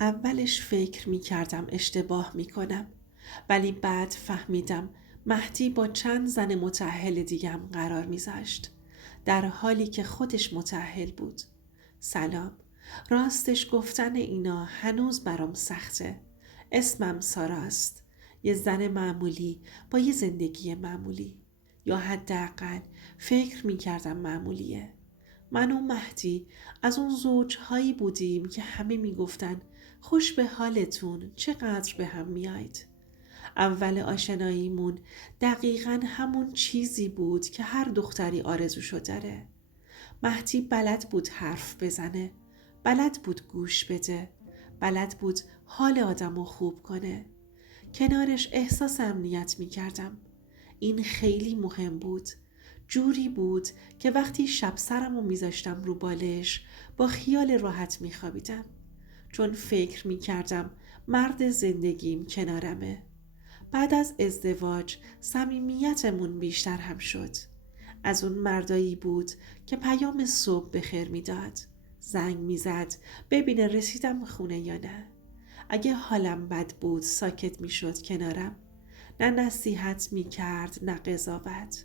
اولش فکر می کردم اشتباه می کنم، ولی بعد فهمیدم مهدی با چند زن متأهل دیگم قرار می زشت، در حالی که خودش متأهل بود. سلام. راستش گفتن اینا هنوز برام سخته. اسمم ساراست. یه زن معمولی با یه زندگی معمولی. یا حداقل فکر می کردم معمولیه. من و مهدی از اون زوجهایی بودیم که همه می گفتن خوش به حالتون، چقدر به هم میاید. اول آشناییمون دقیقاً همون چیزی بود که هر دختری آرزوشو داره. مهدی بلد بود حرف بزنه، بلد بود گوش بده، بلد بود حال آدمو خوب کنه. کنارش احساس امنیت می کردم. این خیلی مهم بود. جوری بود که وقتی شب سرمو میذاشتم رو بالش با خیال راحت میخوابیدم، چون فکر میکردم مرد زندگیم کنارمه. بعد از ازدواج صمیمیتمون بیشتر هم شد. از اون مردایی بود که پیام صبح بخیر میداد، زنگ میزد ببینه رسیدم خونه یا نه. اگه حالم بد بود ساکت میشد کنارم، نه نصیحت میکرد نه قضاوت.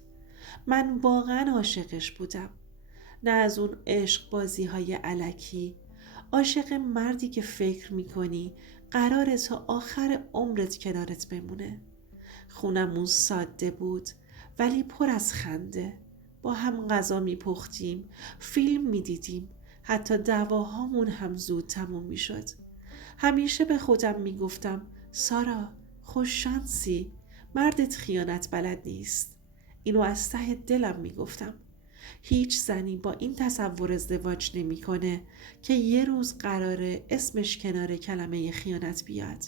من واقعا عاشقش بودم، نه از اون عشق بازی های علکی. عاشق مردی که فکر میکنی قراره تا آخر عمرت کنارت بمونه. خونمون ساده بود ولی پر از خنده. با هم غذا میپختیم، فیلم میدیدیم، حتی دعواهامون هم زود تموم میشد. همیشه به خودم میگفتم سارا خوش شانسی، مردت خیانت بلد نیست. اینو از ته دلم میگفتم. هیچ زنی با این تصور ازدواج نمیکنه که یه روز قراره اسمش کنار کلمه خیانت بیاد.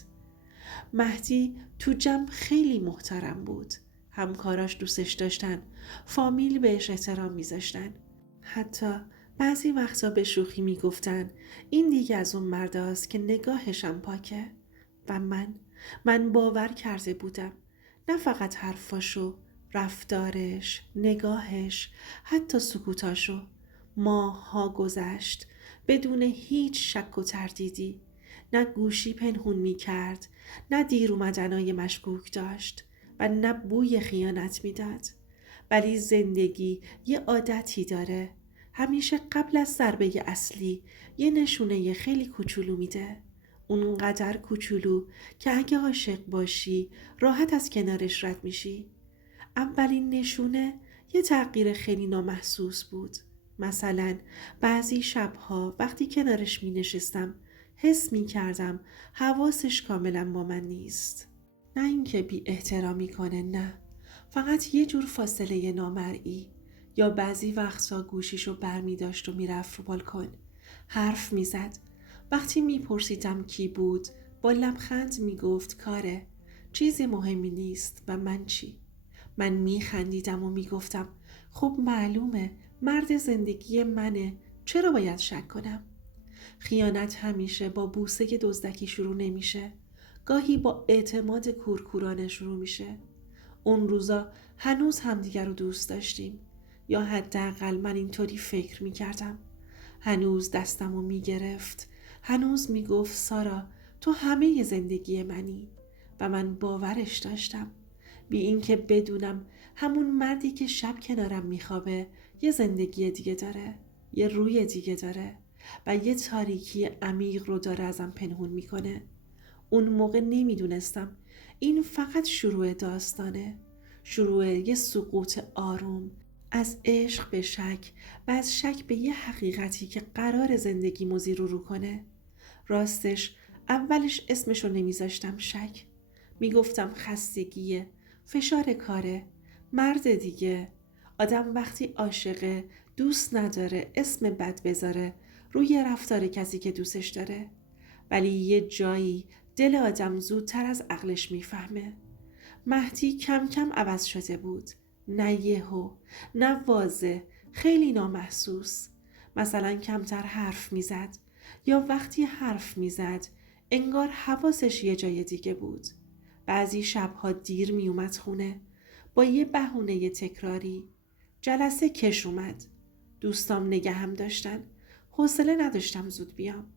مهدی تو جمع خیلی محترم بود. همکاراش دوستش داشتن، فامیل بهش احترام میذاشتن. حتی بعضی وقتا به شوخی میگفتن این دیگه از اون مرداست که نگاهشم پاکه. و من باور کرده بودم. نه فقط حرفاشو، رفتارش، نگاهش، حتی سکوتاشو. ماه‌ها گذشت بدون هیچ شک و تردیدی. نه گوشی پنهون می کرد، نه دیر اومدنای مشکوک داشت و نه بوی خیانت می داد. ولی زندگی یه عادتی داره. همیشه قبل از ضربه اصلی یه نشونه خیلی کوچولو میده. اونقدر کوچولو که اگه عاشق باشی راحت از کنارش رد میشی. اولین نشونه یه تغییر خیلی نامحسوس بود. مثلا بعضی شبها وقتی کنارش می نشستم حس می کردم حواسش کاملا با من نیست. نه اینکه بی احترامی کنه، نه، فقط یه جور فاصله نامرئی. یا بعضی وقتا گوشیشو بر می داشت و می رفت رو بالکن، حرف می زد. وقتی می پرسیدم کی بود با لبخند می گفت کاره، چیزی مهمی نیست. و من چی؟ من می خندیدم و می گفتم خب معلومه مرد زندگی منه، چرا باید شک کنم؟ خیانت همیشه با بوسه دزدکی شروع نمیشه، گاهی با اعتماد کورکورانه شروع میشه. اون روزا هنوز همدیگر رو دوست داشتیم، یا حداقل من اینطوری فکر میکردم. هنوز دستمو میگرفت، هنوز میگفت سارا تو همه زندگی منی. و من باورش داشتم، بی اینکه بدونم همون مردی که شب کنارم میخوابه یه زندگی دیگه داره، یه روی دیگه داره و یه تاریکی عمیق رو داره ازم پنهون میکنه. اون موقع نمیدونستم این فقط شروع داستانه، شروع یه سقوط آروم از عشق به شک و از شک به یه حقیقتی که قرار زندگی زیر و رو کنه. راستش اولش اسمشو نمیذاشتم شک، میگفتم خستگیه، فشار کاره، مرد دیگه. آدم وقتی عاشقه دوست نداره اسم بد بذاره روی رفتار کسی که دوستش داره. ولی یه جایی دل آدم زودتر از عقلش میفهمه. مهدی کم کم عوض شده بود، نه یهو، نه واضح، خیلی نامحسوس. مثلا کمتر حرف میزد، یا وقتی حرف میزد انگار حواسش یه جای دیگه بود. بعضی شبها دیر میومد خونه با یه بهونه تکراری. جلسه کش اومد، دوستام نگهم داشتن، حوصله نداشتم زود بیام.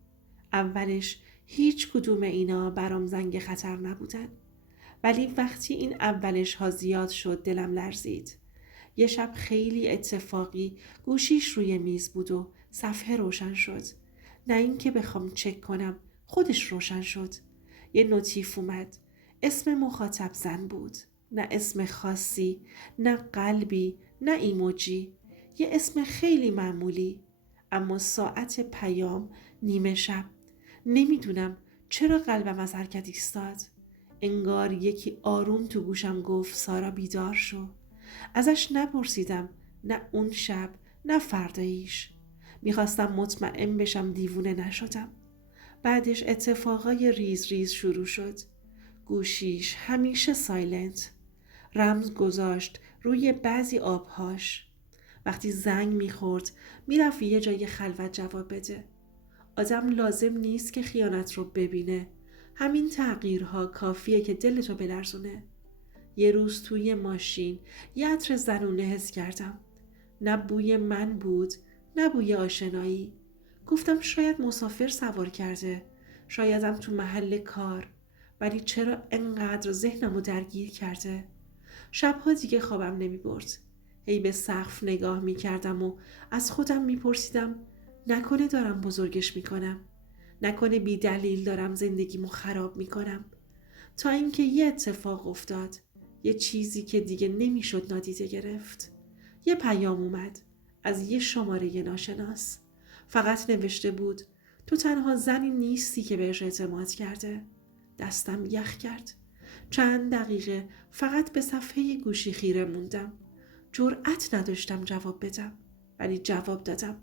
اولش هیچ کدوم اینا برام زنگ خطر نبودن. ولی وقتی این اولش ها زیاد شد دلم لرزید. یه شب خیلی اتفاقی گوشیش روی میز بود و صفحه روشن شد. نه اینکه بخوام چک کنم، خودش روشن شد. یه نوتیف اومد. اسم مخاطب زن بود. نه اسم خاصی، نه قلبی، نه ایموجی. یه اسم خیلی معمولی. اما ساعت پیام نیمه شب. نمیدونم چرا قلبم از حرکت ایستاد. انگار یکی آروم تو گوشم گفت سارا بیدار شو. ازش نپرسیدم، نه اون شب نه فرداییش. میخواستم مطمئن بشم دیوونه نشدم. بعدش اتفاقای ریز ریز شروع شد. گوشیش همیشه سایلنت. رمز گذاشت روی بعضی آبهاش. وقتی زنگ میخورد میرفت یه جای خلوت جواب بده. آدم لازم نیست که خیانت رو ببینه. همین تغییرها کافیه که دلتو بلرزونه. یه روز توی ماشین یه عطر زنونه حس کردم. نه بوی من بود، نه بوی آشنایی. گفتم شاید مسافر سوار کرده، شایدم تو محل کار. ولی چرا انقدر ذهنمو درگیر کرده؟ شبها دیگه خوابم نمی برد. هی به سقف نگاه می کردم و از خودم می پرسیدم نکنه دارم بزرگش می کنم؟ نکنه بی دلیل دارم زندگیمو خراب می کنم؟ تا اینکه یه اتفاق افتاد. یه چیزی که دیگه نمیشد نادیده گرفت. یه پیام اومد از یه شماره ناشناس. فقط نوشته بود تو تنها زنی نیستی که بهش اعتماد کرده. دستم یخ کرد. چند دقیقه فقط به صفحه گوشی خیره موندم. جرأت نداشتم جواب بدم، ولی جواب دادم.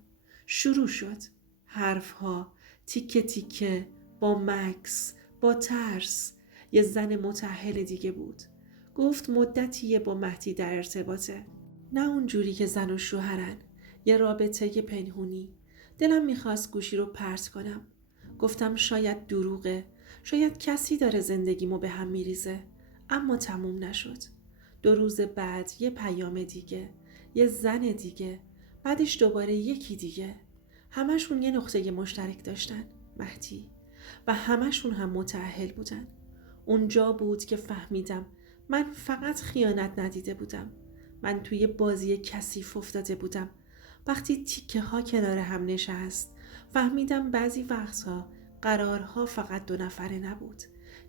شروع شد. حرفها تیکه تیکه، با مکس، با ترس. یه زن متأهل دیگه بود. گفت مدتیه با مهدی در ارتباطه. نه اون جوری که زن و شوهرن. یه رابطه پنهونی. دلم میخواست گوشی رو پرت کنم. گفتم شاید دروغه. شاید کسی داره زندگیمو به هم میریزه. اما تموم نشد. 2 روز بعد یه پیام دیگه. یه زن دیگه. بعدش دوباره یکی دیگه. همشون یه نقطه مشترک داشتن. مهدی. و همشون هم متأهل بودن. اونجا بود که فهمیدم من فقط خیانت ندیده بودم. من توی بازی کثیف افتاده بودم. وقتی تیکه ها کنار هم نشست فهمیدم بعضی وقتها قرارها فقط 2 نفره نبود.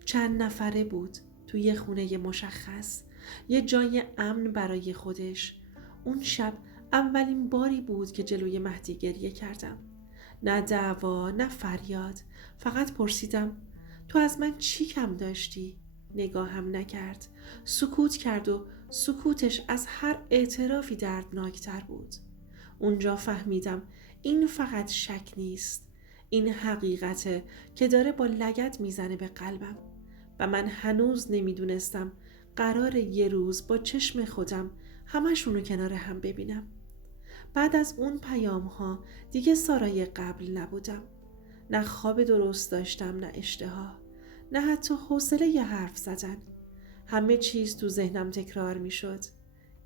چند نفره بود. توی خونه مشخص. یه جای امن برای خودش. اون شب اولین باری بود که جلوی مهدی گریه کردم. نه دعوا، نه فریاد. فقط پرسیدم تو از من چی کم داشتی؟ نگاهم نکرد. سکوت کرد و سکوتش از هر اعترافی دردناکتر بود. اونجا فهمیدم این فقط شک نیست. این حقیقته که داره با لگد میزنه به قلبم. و من هنوز نمیدونستم قرار یه روز با چشم خودم همشونو کنار هم ببینم. بعد از اون پیام ها دیگه سارای قبل نبودم. نه خواب درست داشتم، نه اشتها، نه حتی حوصله ی حرف زدن. همه چیز تو ذهنم تکرار می شد.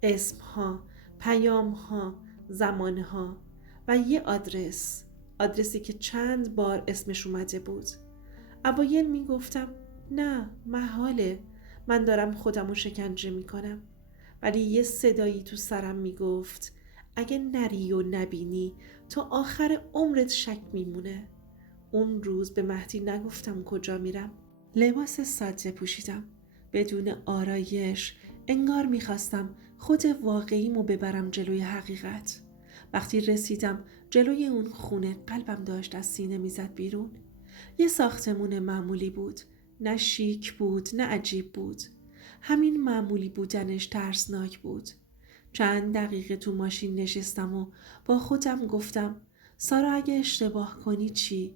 اسم ها، پیام ها، زمان ها و یه آدرسی که چند بار اسمش اومده بود. اوایل می گفتم نه محاله، من دارم خودمو شکنجه می کنم. ولی یه صدایی تو سرم می گفت اگه نری و نبینی تا آخر عمرت شک میمونه. اون روز به مهدی نگفتم کجا میرم. لباس ساده پوشیدم. بدون آرایش. انگار میخواستم خود واقعیمو ببرم جلوی حقیقت. وقتی رسیدم جلوی اون خونه قلبم داشت از سینه میزد بیرون. یه ساختمون معمولی بود. نه شیک بود نه عجیب بود. همین معمولی بودنش ترسناک بود. چند دقیقه تو ماشین نشستم و با خودم گفتم سارا اگه اشتباه کنی چی؟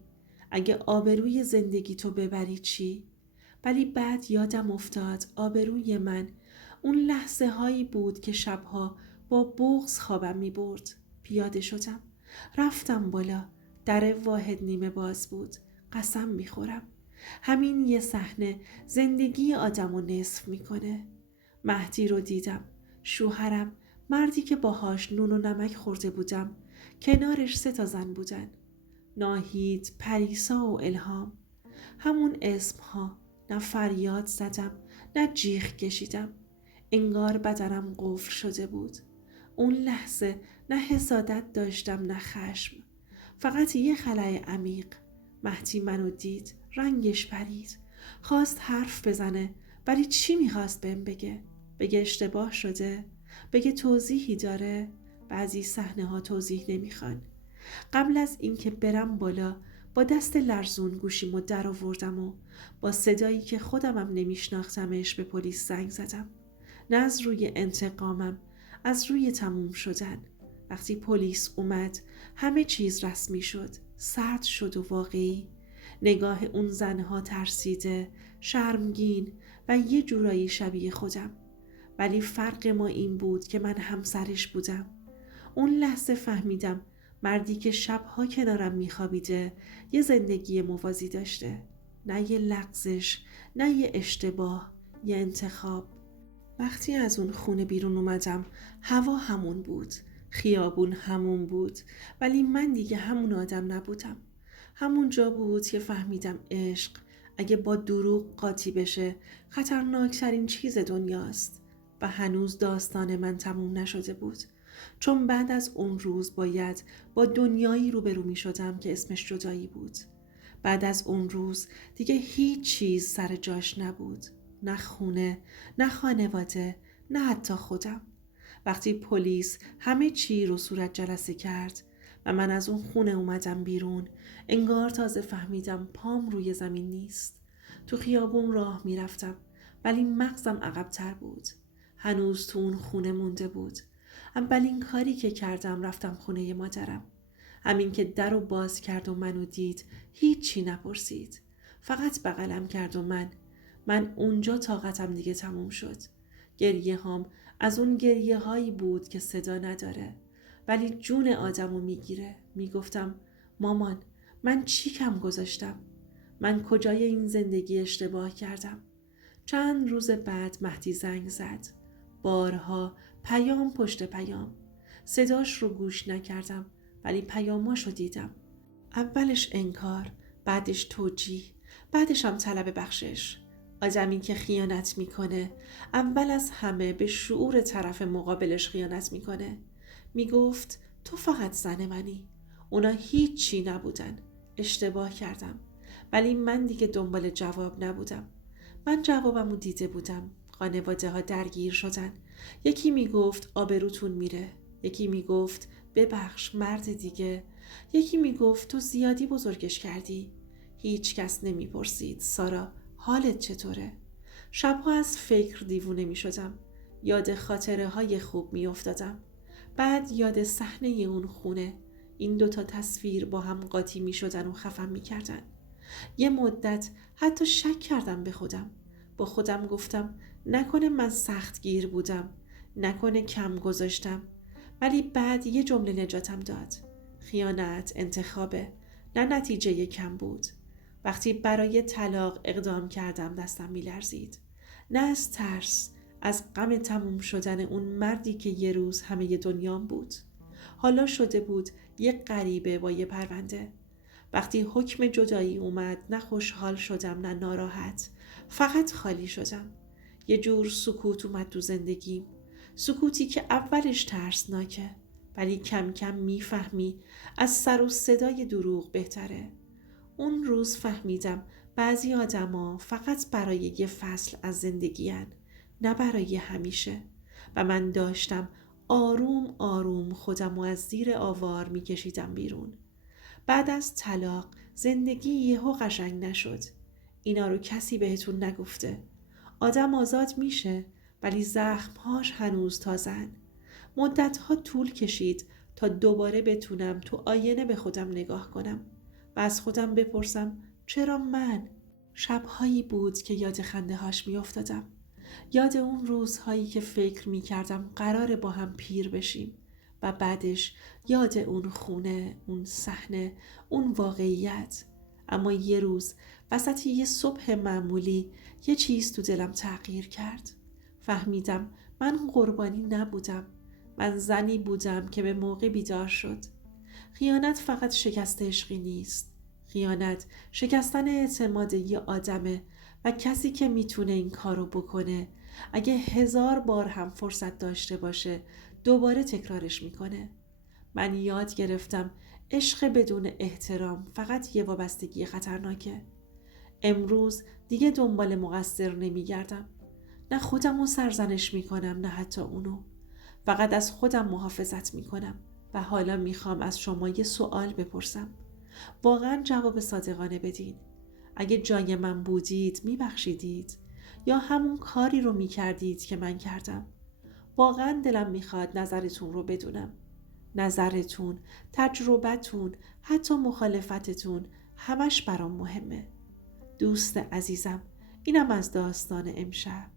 اگه آبروی زندگی تو ببری چی؟ ولی بعد یادم افتاد آبروی من اون لحظه هایی بود که شبها با بغض خوابم می برد. پیاده شدم. رفتم بالا. در واحد نیمه باز بود. قسم می خورم. همین یه صحنه زندگی آدمو نصف میکنه. مهدی رو دیدم. شوهرم، مردی که باهاش نون و نمک خورده بودم. کنارش 3 زن بودن. ناهید، پریسا و الهام. همون اسمها. نه فریاد زدم، نه جیغ کشیدم. انگار بدنم قفل شده بود. اون لحظه نه حسادت داشتم نه خشم. فقط یه خلأ عمیق. مهدی منو دید، رنگش پرید. خواست حرف بزنه، ولی چی میخواست بهم بگه؟ بگه اشتباه شده؟ بگه توضیحی داره؟ بعضی صحنه ها توضیح نمیخوان. قبل از اینکه برم بالا با دست لرزون گوشیمو در آوردم و با صدایی که خودمم نمیشناختمش به پلیس زنگ زدم. نه از روی انتقامم، از روی تموم شدن. وقتی پلیس اومد همه چیز رسمی شد، سرد شد و واقعی. نگاه اون زنها ترسیده، شرمگین و یه جورایی شبیه خودم. ولی فرق ما این بود که من همسرش بودم. اون لحظه فهمیدم مردی که شبها کنارم میخوابیده یه زندگی موازی داشته. نه یه لغزش، نه یه اشتباه، یه انتخاب. وقتی از اون خونه بیرون اومدم هوا همون بود، خیابون همون بود، ولی من دیگه همون آدم نبودم. همون جا بود که فهمیدم عشق اگه با دروغ قاطی بشه خطرناکترین چیز دنیاست. و هنوز داستان من تموم نشده بود، چون بعد از اون روز باید با دنیایی روبرو می شدم که اسمش جدایی بود. بعد از اون روز دیگه هیچ چیز سر جاش نبود. نه خونه، نه خانواده، نه حتی خودم. وقتی پلیس همه چی رو صورت جلسه کرد و من از اون خونه اومدم بیرون، انگار تازه فهمیدم پام روی زمین نیست. تو خیابون راه میرفتم، ولی مغزم عقب‌تر بود. هنوز تو اون خونه مونده بود. اولین کاری که کردم رفتم خونه مادرم. همین که در رو باز کرد و منو دید هیچی نپرسید. فقط بغلم کرد و من اونجا طاقتم دیگه تموم شد. گریه هام از اون گریه هایی بود که صدا نداره ولی جون آدمو میگیره. میگفتم مامان، من چی کم گذاشتم؟ من کجای این زندگی اشتباه کردم؟ چند روز بعد مهدی زنگ زد. بارها پیام پشت پیام. صداش رو گوش نکردم ولی پیاماشو دیدم. اولش انکار، بعدش توجیه، بعدش هم طلب بخشش. آدمی که خیانت میکنه اول از همه به شعور طرف مقابلش خیانت میکنه. میگفت تو فقط زن منی، اونا هیچی نبودن، اشتباه کردم. ولی من دیگه دنبال جواب نبودم. من جوابمو دیده بودم. خانواده ها درگیر شدن. یکی میگفت آبروتون میره، یکی میگفت ببخش مرد دیگه، یکی میگفت تو زیادی بزرگش کردی. هیچ کس نمیپرسید سارا حالت چطوره؟ شبها از فکر دیوونه میشدم. یاد خاطره های خوب میافتادم. بعد یاد صحنه اون خونه. این دوتا تصویر با هم قاطی میشدن و خفم میکردن. یه مدت حتی شک کردم به خودم. با خودم گفتم نکنه من سخت گیر بودم، نکنه کم گذاشتم. ولی بعد یه جمله نجاتم داد. خیانت انتخابه، نه نتیجه کم بود. وقتی برای طلاق اقدام کردم دستم میلرزید. نه از ترس، از غم تموم شدن اون مردی که یه روز همه دنیام بود. حالا شده بود یه غریبه با یه پرونده. وقتی حکم جدایی اومد نه خوشحال شدم نه ناراحت، فقط خالی شدم. یه جور سکوت اومد تو زندگیم. سکوتی که اولش ترسناکه ولی کم کم میفهمی از سر و صدای دروغ بهتره. اون روز فهمیدم بعضی آدما فقط برای یه فصل از زندگی هن، نه برای همیشه. و من داشتم آروم آروم خودمو از زیر آوار میکشیدم بیرون. بعد از طلاق زندگی یهو قشنگ نشد. اینا رو کسی بهتون نگفته. آدم آزاد میشه ولی زخمهاش هنوز تازن. مدتها طول کشید تا دوباره بتونم تو آینه به خودم نگاه کنم و از خودم بپرسم چرا من؟ شبهایی بود که یاد خنده هاش میافتادم. یاد اون روزهایی که فکر میکردم قراره با هم پیر بشیم و بعدش یاد اون خونه، اون صحنه، اون واقعیت. اما یه روز وسط یه صبح معمولی یه چیز تو دلم تغییر کرد. فهمیدم من قربانی نبودم. من زنی بودم که به موقع بیدار شد. خیانت فقط شکست عشقی نیست. خیانت شکستن اعتماد یه آدمه و کسی که میتونه این کارو بکنه اگه 1000 بار هم فرصت داشته باشه دوباره تکرارش میکنه. من یاد گرفتم عشق بدون احترام فقط یه وابستگی خطرناکه. امروز دیگه دنبال مقصر نمیگردم. نه خودم رو سرزنش میکنم نه حتی اونو. فقط از خودم محافظت میکنم و حالا میخوام از شما یه سوال بپرسم. واقعا جواب صادقانه بدین. اگه جای من بودید میبخشیدید یا همون کاری رو میکردید که من کردم؟ واقعا دلم میخواد نظرتون رو بدونم. نظرتون، تجربتون، حتی مخالفتتون همش برام مهمه. دوست عزیزم، اینم از داستان امشب.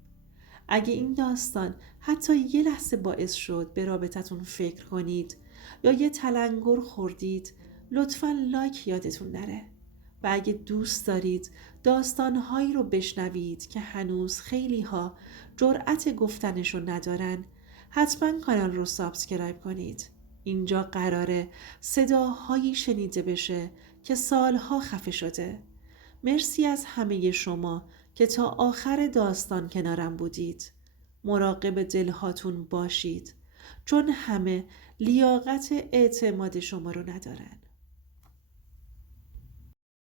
اگه این داستان حتی یه لحظه باعث شد به رابطتون فکر کنید یا یه تلنگر خوردید، لطفاً لایک یادتون نره. و اگه دوست دارید داستانهایی رو بشنوید که هنوز خیلی ها جرأت گفتنشو ندارن، حتما کانال رو سابسکرایب کنید. اینجا قراره صداهایی شنیده بشه که سالها خفه شده. مرسی از همه شما که تا آخر داستان کنارم بودید. مراقب دلهاتون باشید، چون همه لیاقت اعتماد شما رو ندارن.